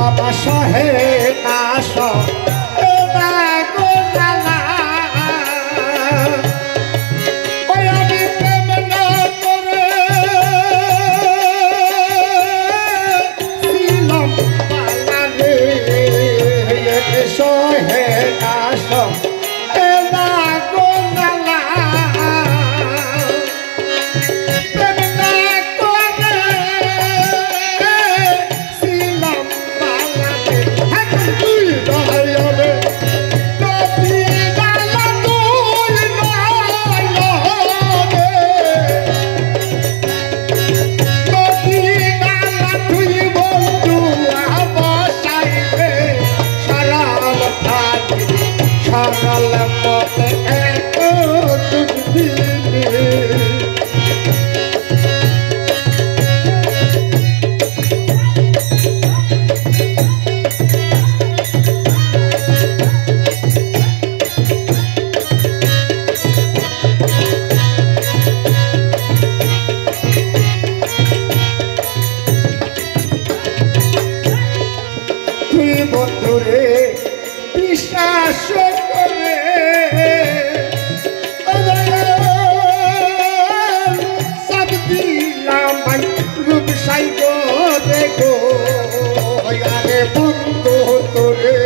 বাবা সহে না সহে না গো জ্বালা ওই আমি প্রেম না করে ছিলাম পালানে সহে না সহে না গো জ্বালা বন্ধুরে বিশ্বাস করে সব দিলাম রূপ সাই গো দেখো আরে বন্ধু তোরে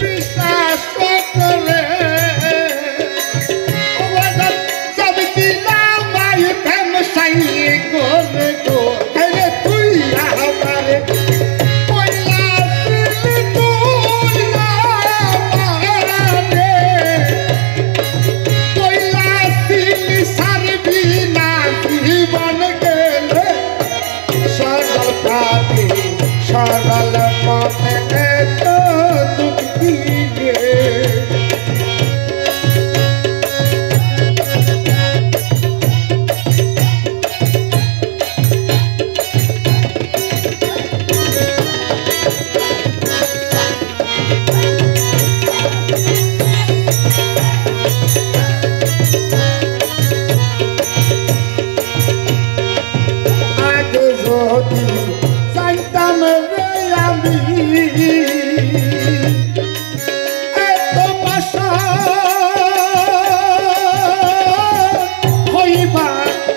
বিশ্বাস করে সব দিলাম প্রেম সাই গো দেখো তুই আমারে সরল মনে তো দুঃখ দিলে আগে যদি জানতাম রে আমি এত বাসা হইবা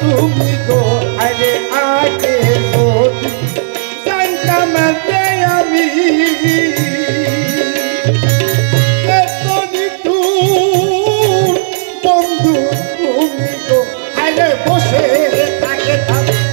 তুমি গো আরে আগে যদি জানতাম রে আমি এত নিঠুর বন্ধু তুমি গো আরে বসে থাকে থাকে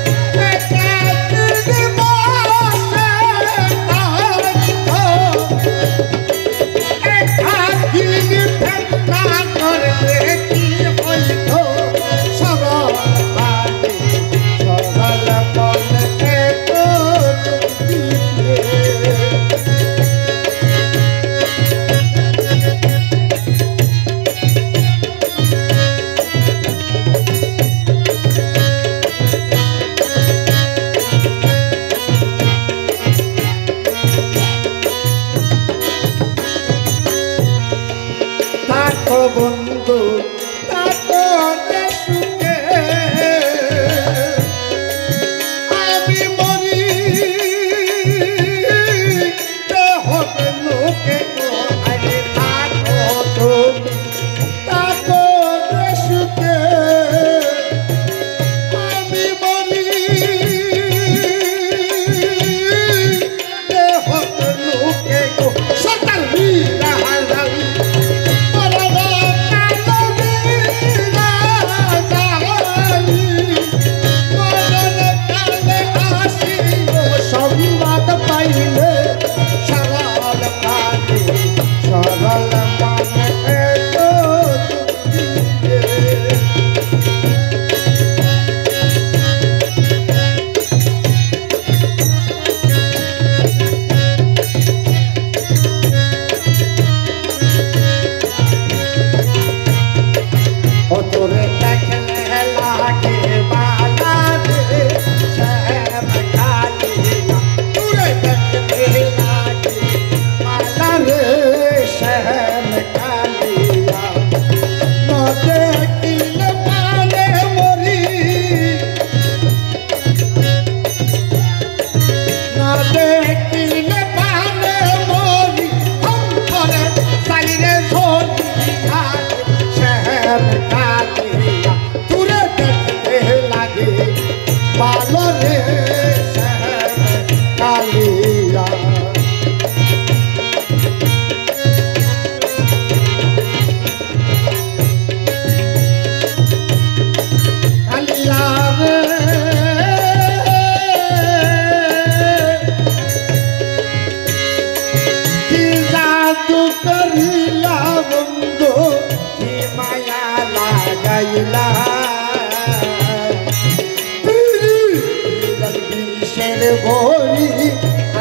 বলি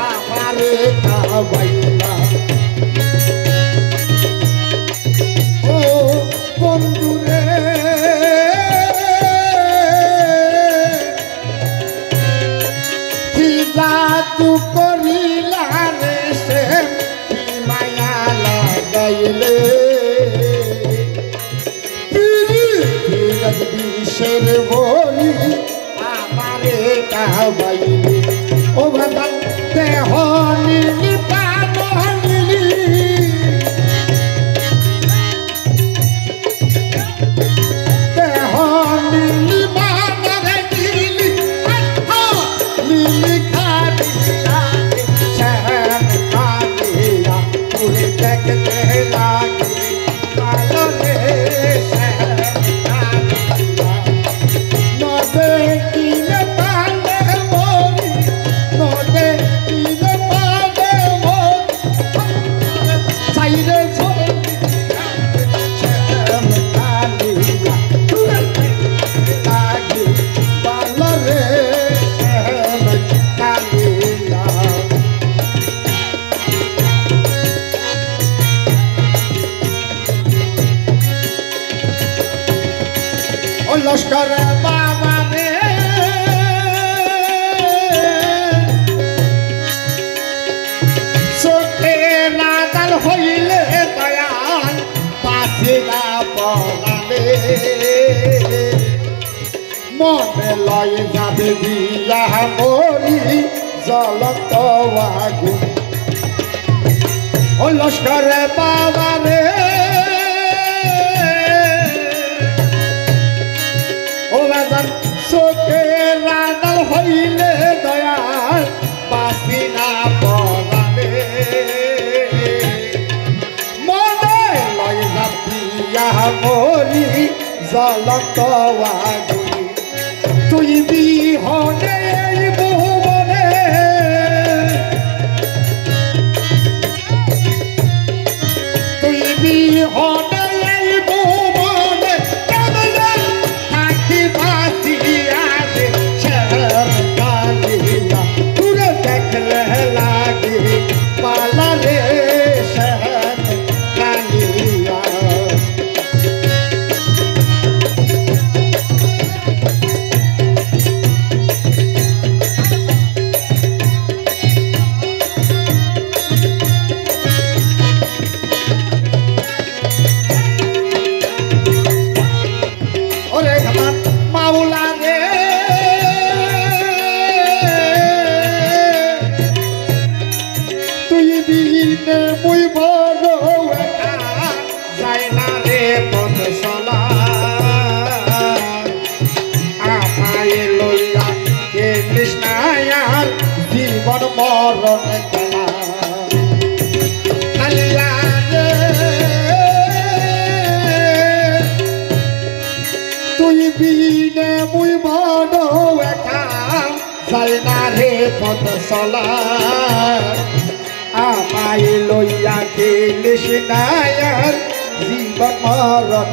আমারে খাওয়াইলা ও বন্ধুরে কি জাদু করিলা রে সে কি মায়া লাগাইলে জগদীশের বলি আমারে কাবাইলি ও ভগবান দেহ নীলি প্রাণ নীলি দেহ নীলি মানরে নীলি নীলি খাদিয়া শহর কাদিয়া তুই দেখতে লাগে কালো রে লস্কর বাবা রে চোখে নাগাল হইলে দয়াল পাখিরা পলালে মনে লয় যাবে দিয়া মরি জ্বলন্ত আগুন ও লস্কর বাবা রে চোখে রাগাল হইলে দয়াল পাখি না পলালে মনে লয় যাতিয়া মরি জ্বলন্ত আগুন তুই বিহনে এই ভুবনে তুই বিহনে এই ভুবনে কেমনে থাকি বাঁচিয়া রে শহর কালিয়া তুরে দেখলে লাগে পালা রে শহর কালিয়া মাওলা রে তুই বিনে মুই বড় একা যাই না রে পথ চলা আমায় লইয়া কে কৃষ্ণায়ার জীবন মরণ খেলা কালিয়া তুই বিনে মুই বড় একা যাই না রে পথ চলা আমায় লইয়া গেলিস নায়ার জীবন মরণ